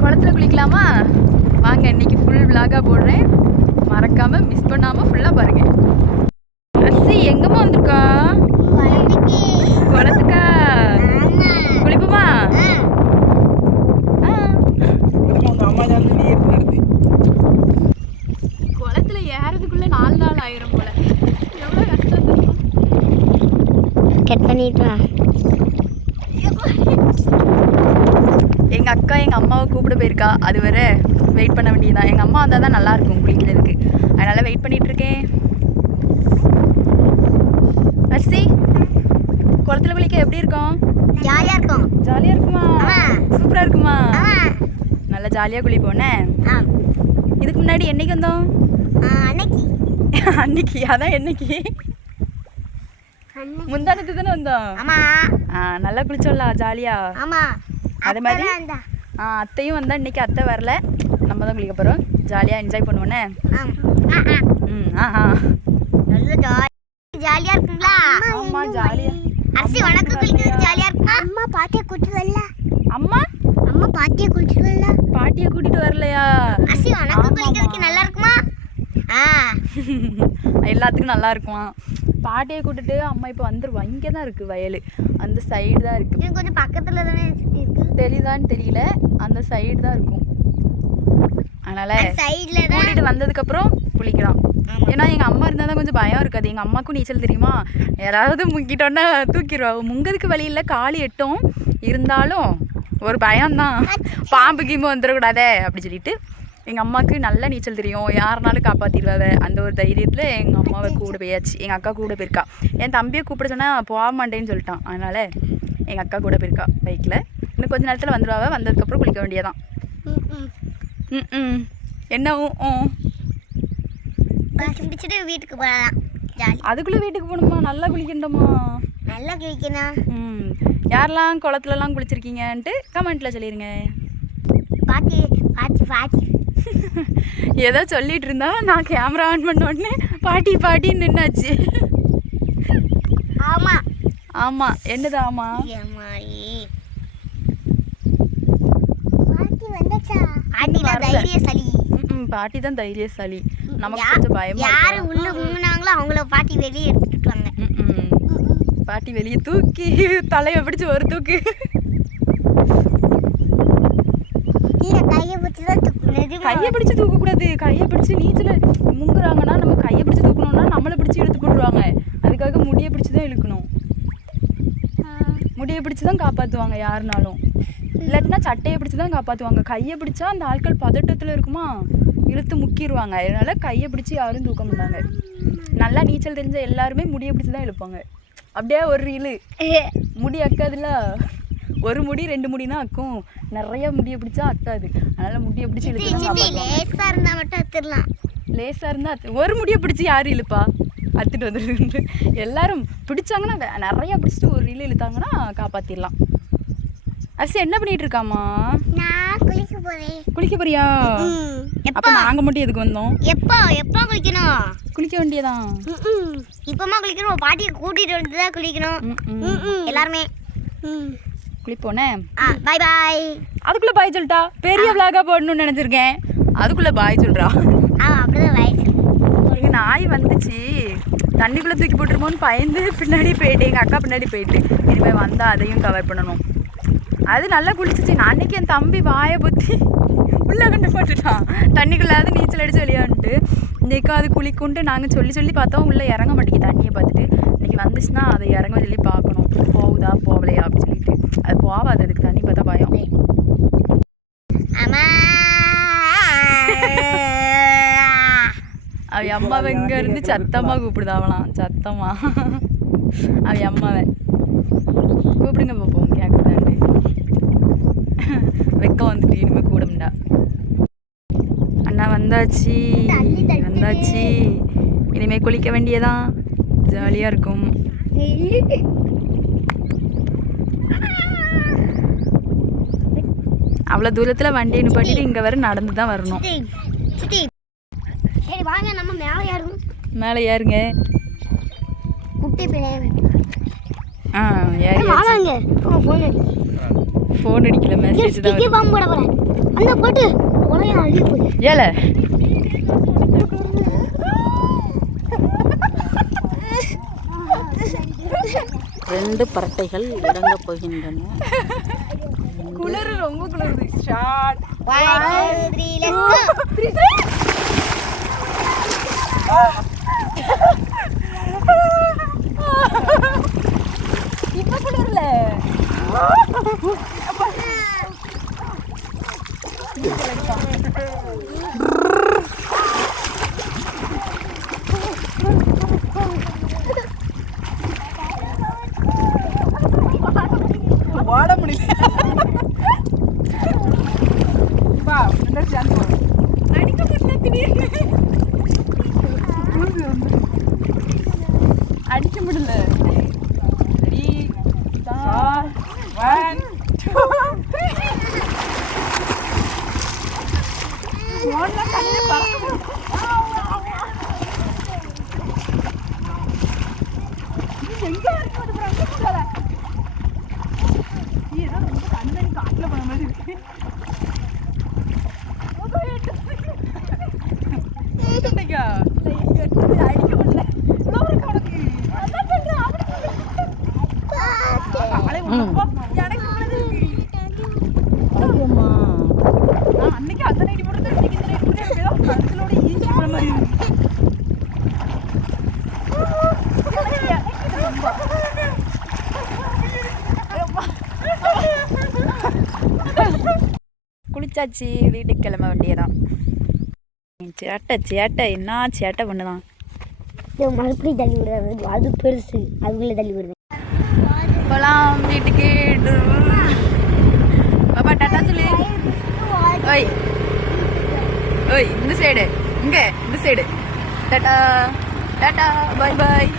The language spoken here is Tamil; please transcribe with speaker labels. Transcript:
Speaker 1: குளத்துல குளிக்கலாமா? வாங்க இன்னைக்கு ஃபுல் vlog-ஆ போடுறேன். மறக்காம மிஸ் பண்ணாம ஃபுல்லா பாருங்க. அஸ்ஸி எங்கம்மா வந்திருக்கா? குளத்துக்கா? குளிப்புமா? ஆ. குளத்துல ஏறதுக்குள்ள நாலு நாள் ஆயிரும் போல. எவ்வளவு கஷ்டம்
Speaker 2: கட் பண்ணிட்டு வா
Speaker 1: எங்க அக்கா எங்க அம்மாவை கூப்பிட போயிருக்கா. அது வரை வெயிட் பண்ண வேண்டியதுதான். எங்க அம்மா வந்தால் தான் நல்லா இருக்கும் குளிக்கிறதுக்கு. அதனால வெயிட் பண்ணிட்டு இருக்கேன். அரிசி குளத்துல குளிக்க எப்படி இருக்கும்?
Speaker 2: ஜாலியா இருக்கும்.
Speaker 1: ஜாலியா இருக்குமா?
Speaker 2: ஆ.
Speaker 1: சூப்பரா இருக்குமா? நல்லா ஜாலியா குளிப்போனே இதுக்கு முன்னாடி என்னைக்கு வந்தோம்?
Speaker 2: அன்னைக்கு.
Speaker 1: அன்னைக்கு. அதான் என்னைக்கு. முந்தானத்து தானே வந்தோம்?
Speaker 2: ஆமா.
Speaker 1: நல்லா குளிச்சோம்ல ஜாலியா?
Speaker 2: ஆமா.
Speaker 1: அதே மாதிரி அத்தையும் வந்தா இன்னைக்கு அத்தை வரல. நம்ம தான் குளிக்க போறோம். ஜாலியா என்ஜாய் பண்ணுவோனே
Speaker 2: ஆம். ஆ, ஆ.
Speaker 1: ம் ஆஹா.
Speaker 2: நல்ல ஜாலி ஜாலியா இருக்குங்களா?
Speaker 1: ஆமா ஜாலியா.
Speaker 2: அரிசி வணக்கம் குளிக்கிறது ஜாலியா இருக்குமா? அம்மா பாட்டியை கூட்டிட்டு வரல.
Speaker 1: அம்மா?
Speaker 2: அம்மா பாட்டியை கூட்டிட்டு வரல.
Speaker 1: பாட்டியை கூட்டிட்டு வரலையா?
Speaker 2: அரிசி வணக்கம். குளிக்கிறதுக்கு நல்லா இருக்குமா? ஆ.
Speaker 1: எல்லாத்துக்கும் நல்லா இருக்குமா? பாட்டியை கூட்டிட்டு அம்மா இப்போ வந்துருவா. இங்கே தான் இருக்கு வயல். அந்த சைடு தான் இருக்கு.
Speaker 2: இது கொஞ்சம் பக்கத்துல தானே இருக்கு.
Speaker 1: தெரியுதான்னு தெரியல. அந்த சைடு தான் இருக்கும். அதனால கூட்டிட்டு வந்ததுக்கு அப்புறம் குளிக்கலாம். ஏன்னா எங்க அம்மா இருந்தா தான் கொஞ்சம் பயம் இருக்காது. எங்க அம்மாக்கும் நீச்சல் தெரியுமா? யாராவது முங்கிட்டோன்னா தூக்கிடுவா. முங்கதுக்கு வழி இல்லை. காலி எட்டும். இருந்தாலும் ஒரு பயம்தான். பாம்பு கீம்பு வந்துடக்கூடாதே அப்படி சொல்லிட்டு எங்கள் அம்மாவுக்கு நல்ல நீச்சல் தெரியும். யாருனாலும் காப்பாற்றிடுவாத அந்த ஒரு தைரியத்தில் எங்கள் அம்மாவை கூட போயாச்சு. எங்கள் அக்கா கூட போயிருக்கா. என் தம்பியை கூப்பிட சொன்னால் போக மாட்டேன்னு சொல்லிட்டான். அதனால் எங்கள் அக்கா கூட போயிருக்கா பைக்கில் இன்னும் கொஞ்ச நேரத்தில் வந்துடுவாவ வந்ததுக்கப்புறம் குளிக்க வேண்டியதான்
Speaker 2: ம், ம்.
Speaker 1: ம் ம் என்ன ஊ ஊ.
Speaker 2: குளிச்சு முடிச்சுட்டு வீட்டுக்கு போகலாம்
Speaker 1: அதுக்குள்ளே வீட்டுக்கு போகணுமா? நல்லா குளிக்கணுமா?
Speaker 2: நல்லா குளிக்கணும்.
Speaker 1: ம். யாரெல்லாம் குளத்துலலாம் குளிச்சிருக்கீங்கன்ட்டு கமெண்ட்டில் சொல்லிடுங்க
Speaker 2: பாட்டி பாட்டி பாட்டி.
Speaker 1: ஏதோ சொல்லிட்டு இருந்தா நான் கேமரா ஆன் பண்ண உடனே பாட்டி பாட்டின்னு நின்னாச்சு.
Speaker 2: ஆமா.
Speaker 1: ஆமாம் என்னது ஆமாம்
Speaker 2: ஏமாயி பாட்டி வந்துச்சா பாட்டி
Speaker 1: வரல.
Speaker 2: தைரியசாலி
Speaker 1: ம் பாட்டி தான் தைரியசாலி நமக்கு கொஞ்சம் பயமா
Speaker 2: யாரு. உள்ள முங்கினாங்களோ அவங்கள பாட்டி வெளியே எடுத்துட்டு வாங்க.
Speaker 1: பாட்டி வெளியே தூக்கி தலையை பிடிச்சி ஒரு தூக்கு.
Speaker 2: இல்ல கையை பிடிச்சி தான் தூக்கணும்
Speaker 1: கையை பிடிச்சி தூக்கக்கூடாது. கையை பிடிச்சி நீச்சல் முங்குறாங்கன்னா நம்ம கையை பிடிச்சி தூக்கணும்னா நம்மளை பிடிச்சி இழுத்து போட்டுருவாங்க அதுக்காக முடியை பிடிச்சி தான் இழுக்கணும் முடியை பிடிச்சி தான் காப்பாற்றுவாங்க யாருனாலும். இல்லாட்டினா சட்டையை பிடிச்சி தான் காப்பாற்றுவாங்க கையை பிடிச்சா அந்த ஆட்கள் பதட்டத்தில் இருக்குமா? இழுத்து முக்கிடுவாங்க அதனால கையை பிடிச்சி யாரும் தூக்க மாட்டாங்க. நல்லா நீச்சல் தெரிஞ்ச எல்லாருமே முடியை பிடிச்சி தான் இழுப்பாங்க. அப்படியே ஒரு இழு. முடி அக்காதுல்ல? ஒரு முடி ரெண்டு முடினா அக்கும். நிறைய முடியை பிடிச்சா அக்காது அதனால முடியை பிடிச்சி இழுத்து தான்
Speaker 2: சித்தி
Speaker 1: காப்பாற்றுவாங்க
Speaker 2: லேசா இருந்தா மட்டும் எடுத்துடலாம்
Speaker 1: லேசா இருந்தா அத்து- ஒரு முடியை பிடிச்சி யாரு இழுப்பா? அத்துட்டு வந்துருக்கு எல்லாரும் பிடிச்சாங்கன்னா நிறைய பிடிச்சிட்டு ஒரு இழு இழுத்தாங்கன்னா காப்பாத்திடலாம். அரிசி என்ன பண்ணிட்டு இருக்காமா
Speaker 2: நான் குளிக்க போறேன்.
Speaker 1: குளிக்க போறியா? அப்ப நாங்க மட்டும் எதுக்கு வந்தோம்?
Speaker 2: எப்போ? எப்போ குளிக்கணும்?
Speaker 1: குளிக்க வேண்டியதான்.
Speaker 2: இப்பமா குளிக்கணும். பாட்டியை கூட்டிட்டு வந்து தான் குளிக்கணும். எல்லாருமே.
Speaker 1: குளிப்போனே?
Speaker 2: பாய் பாய்
Speaker 1: அதுக்குள்ள பாய் சொல்லிட்டா? பெரிய விளாகா போடணும்னு நினைச்சிருக்கேன். அதுக்குள்ள பாய் சொல்றா.
Speaker 2: ஆ அப்படிதான்
Speaker 1: எங்க நாய் வந்துச்சு. தண்ணிக்குள்ள தூக்கி போட்டுருமோன்னு பயந்து பின்னாடி போயிட்டு எங்க அக்கா பின்னாடி போயிட்டு. இனிமே வந்தா அதையும் கவர் பண்ணணும். அது நல்லா குளிச்சிச்சு. நான் அன்னைக்கு என் தம்பி வாயை பொத்தி உள்ள கொண்டு போட்டுட்டான். தண்ணிக்குள்ளாவது நீச்சல் அடிச்சு வெளியான்ட்டு. இன்னைக்கு அது குளிக்குன்ட்டு நாங்கள் சொல்லி சொல்லி பார்த்தோம். உள்ள இறங்க மாட்டேங்குது தண்ணியை பார்த்துட்டு. இன்னைக்கு வந்துச்சுன்னா அதை இறங்க சொல்லி பார்க்கணும். போகுதா போகலையா அப்படின்னு சொல்லிட்டு. அது போகாது அதுக்கு தண்ணி பார்த்தா பயம். அவ அம்மாவை இங்க இருந்து சத்தமா கூப்பிடுதாவலாம் சத்தமா. அவ அம்மாவை. கூப்பிடுங்க கேட்குதாண்டு வெக்கம் வந்துட்டு இனிமே கூடும்டா. அண்ணா வந்தாச்சு. வந்தாச்சு. இனிமே குளிக்க வேண்டியதான் ஜாலியா இருக்கும். அவ்வளோ தூரத்தில் வண்டியை நிப்பாட்டிட்டு இங்கே வர நடந்து தான் வரணும்
Speaker 2: மேலே
Speaker 1: ஏறுங்க. ஆ
Speaker 2: வாங்க ஃபோன்
Speaker 1: ஃபோன் அடிக்கல மெசேஜ் தான்
Speaker 2: பாம்பு போட போறேன். அந்த போட்டு. உலகம் அள்ளி போய்
Speaker 1: ஏல.
Speaker 3: ரெண்டு பரட்டைகள் இறங்க போகின்றன.
Speaker 1: குளிர் ரொம்ப குளிருது ஷார்ட் இப்ப அன்னைக்கு அத்தனை நைட்டி போட்டு இன்னைக்கு இந்த நைட்டி போட்டு எனக்கு ஏதோ கழுத்திலோட ஈஞ்சி போன மாதிரி இருக்கு. குளிச்சாச்சு வீட்டுக்கு கிளம்ப வேண்டியதான் சேட்டை சேட்டை என்ன சேட்டை பண்ணுதான்.
Speaker 2: மறுபடியும் தள்ளி விடுறது அது பெருசு. அதுக்குள்ள தள்ளி விடுறது
Speaker 1: போலாம் வீட்டுக்கு பாப்பா டாட்டா சொல்லு. ஓய். ஓய் இந்த சைடு இங்க இந்த side tata. Tata bye bye